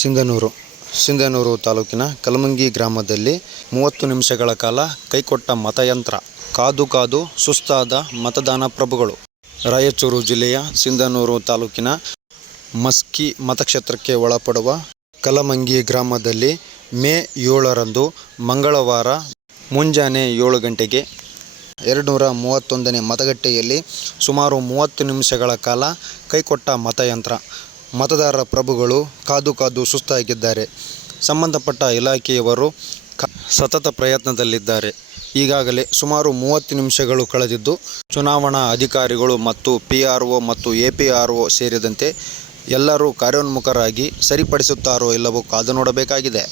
ಸಿಂಧನೂರು ಸಿಂಧನೂರು ತಾಲೂಕಿನ ಕಲಮಂಗಿ ಗ್ರಾಮದಲ್ಲಿ ಮೂವತ್ತು ನಿಮಿಷಗಳ ಕಾಲ ಕೈಕೊಟ್ಟ ಮತಯಂತ್ರ. ಕಾದು ಕಾದು ಸುಸ್ತಾದ ಮತದಾನ ಪ್ರಭುಗಳು. ರಾಯಚೂರು ಜಿಲ್ಲೆಯ ಸಿಂಧನೂರು ತಾಲೂಕಿನ ಮಸ್ಕಿ ಮತಕ್ಷೇತ್ರಕ್ಕೆ ಒಳಪಡುವ ಕಲಮಂಗಿ ಗ್ರಾಮದಲ್ಲಿ ಮೇ ಏಳರಂದು ಮಂಗಳವಾರ ಮುಂಜಾನೆ ಏಳು ಗಂಟೆಗೆ ಎರಡುನೂರ ಮೂವತ್ತೊಂದನೇ ಮತಗಟ್ಟೆಯಲ್ಲಿ ಸುಮಾರು ಮೂವತ್ತು ನಿಮಿಷಗಳ ಕಾಲ ಕೈಕೊಟ್ಟ ಮತಯಂತ್ರ. ಮತದಾರರ ಪ್ರಭುಗಳು ಕಾದು ಕಾದು ಸುಸ್ತಾಗಿದ್ದಾರೆ. ಸಂಬಂಧಪಟ್ಟ ಇಲಾಖೆಯವರು ಸತತ ಪ್ರಯತ್ನದಲ್ಲಿದ್ದಾರೆ. ಈಗಾಗಲೇ ಸುಮಾರು ಮೂವತ್ತು ನಿಮಿಷಗಳು ಕಳೆದಿದ್ದು, ಚುನಾವಣಾ ಅಧಿಕಾರಿಗಳು ಮತ್ತು ಪಿ ಆರ್ ಒ ಮತ್ತು ಎ ಪಿ ಆರ್ ಒ ಸೇರಿದಂತೆ ಎಲ್ಲರೂ ಕಾರ್ಯೋನ್ಮುಖರಾಗಿ ಸರಿಪಡಿಸುತ್ತಾರೋ ಇಲ್ಲವೋ ಕಾದು ನೋಡಬೇಕಾಗಿದೆ.